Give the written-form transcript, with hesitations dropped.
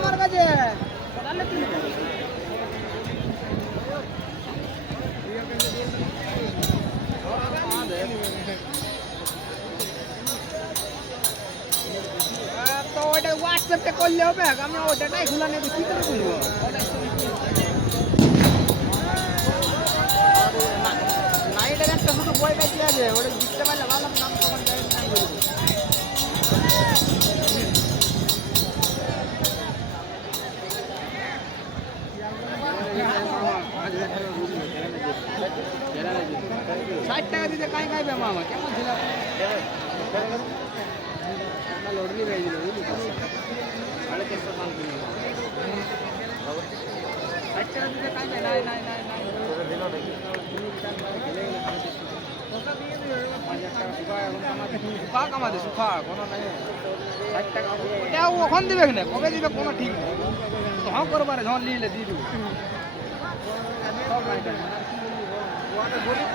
আমার কাছে তো ওইটা হোয়াটসঅ্যাপে করলে হবে আমি ওইটাই খোলা নেবে কি করে করবো নাইটের একটা শুধু বই পাইছি আছে ওটা দিতে পারলে ভালো নাম তখন যাই ষাট টাকা দিতে কাই খাইবে মামা কেমন ছিল লড়লি গাই দিল বুঝলি 350 পান কিলো 60 টাকা দিতে কাই নাই নাই নাই নাই দিল নাকি ওটা দিয়ে দিও 50 টাকা সুখা এখন কামাতে সুখা কোনো নাই 60 টাকা ওটা ওখান দিবে না কবে দিবে কোনো ঠিক নেই হ্যাঁ করবারে যখন নিলে দিয়ে দিব সব নাই ওটা গরিব